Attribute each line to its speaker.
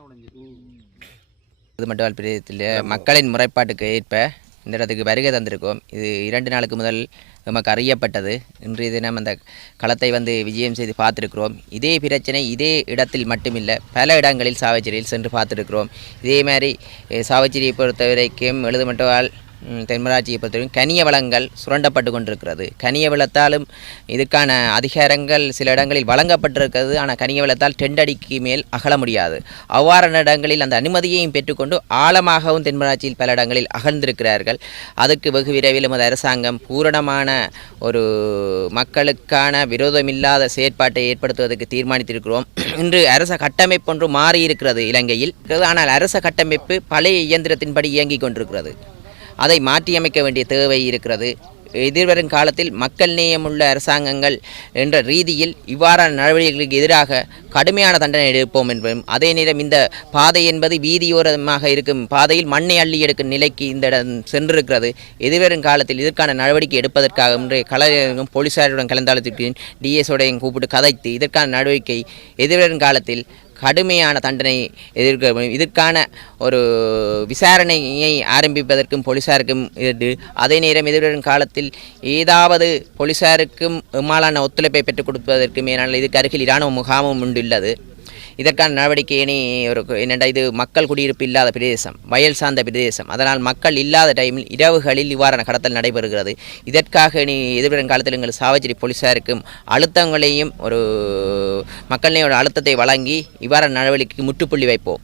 Speaker 1: உடைஞ்சிருக்கு
Speaker 2: இது மட்டும் பிரதேசத்தில் மக்களின் முறைப்பாட்டுக்கு ஏற்ப இந்த இடத்துக்கு வருகை தந்திருக்கோம். இது இரண்டு நாளுக்கு முதல் நமக்கு அறியப்பட்டது. இன்றைய தினம் அந்த களத்தை வந்து விஜயம் செய்து பார்த்துருக்கிறோம். இதே பிரச்சனை இதே இடத்தில் மட்டுமில்லை பல இடங்களில் சாவச்சேரியில் சென்று பார்த்துருக்கிறோம். இதே மாதிரி சாவச்சேரியை பொறுத்த வரைக்கும் எழுதுமட்டவால் தென்மராட்சியை பொறுத்தவரைக்கும் கனிய வளங்கள் சுரண்டப்பட்டு கொண்டிருக்கிறது. கனிய வளத்தாலும் இதுக்கான அதிகாரங்கள் சில இடங்களில் வழங்கப்பட்டிருக்கிறது. ஆனால் கனிய வளத்தால் டெண்டடிக்கு மேல் அகல முடியாது. அவ்வாறான இடங்களில் அந்த அனுமதியையும் பெற்றுக்கொண்டு ஆழமாகவும் தென்மராட்சியில் பல இடங்களில் அகழ்ந்திருக்கிறார்கள். அதுக்கு வெகு விரைவில் எமது அரசாங்கம் பூரணமான ஒரு மக்களுக்கான விரோதமில்லாத செயற்பாட்டை ஏற்படுத்துவதற்கு தீர்மானித்திருக்கிறோம். இன்று அரச கட்டமைப்பு ஒன்று மாறியிருக்கிறது இலங்கையில். ஆனால் அரச கட்டமைப்பு பழைய இயந்திரத்தின்படி இயங்கிக் கொண்டிருக்கிறது. அதை மாற்றியமைக்க வேண்டிய தேவை இருக்கிறது. எதிர்வரும் காலத்தில் மக்கள் நேயமுள்ள அரசாங்கங்கள் என்ற ரீதியில் இவ்வாறான நடவடிக்கைகளுக்கு எதிராக கடுமையான தண்டனை எடுப்போம் என்பதும் அதே நேரம் இந்த பாதை என்பது வீதியோரமாக இருக்கும் பாதையில் மண்ணை அள்ளி எடுக்கும் நிலைக்கு இந்த இடம் சென்றிருக்கிறது. எதிர்வரும் காலத்தில் இதற்கான நடவடிக்கை எடுப்பதற்காக இன்றைய கலைஞரும் போலீசாருடன் கலந்தாலத்திற்கு டிஎஸ்ஓடையும் கூப்பிட்டு கதைத்து இதற்கான நடவடிக்கை எதிர்வரும் காலத்தில் கடுமையான தண்டனை எதிர்க்க இதற்கான ஒரு விசாரணையை ஆரம்பிப்பதற்கும் போலீசாருக்கும் இது. அதே நேரம் எதிர்வரும் காலத்தில் ஏதாவது போலீசாருக்கும் இம்மாலான ஒத்துழைப்பை பெற்றுக் கொடுப்பதற்கும் ஏனால் இதுக்கு அருகில் இராணுவ முகாமும் உண்டுள்ளது இதற்கான நடவடிக்கை இனி ஒரு என்னென்னா இது மக்கள் குடியிருப்பு இல்லாத பிரதேசம் வயல் சார்ந்த பிரதேசம். அதனால் மக்கள் இல்லாத டைமில் இரவுகளில் இவ்வாறான கடத்தல் நடைபெறுகிறது. இதற்காக இனி எதிர்வரும் காலத்தில் எங்கள் சாவச்சேரி போலீசாருக்கும் அழுத்தங்களையும் ஒரு மக்களின் ஒரு அழுத்தத்தை வழங்கி இவ்வாறான நடவடிக்கைக்கு முற்றுப்புள்ளி வைப்போம்.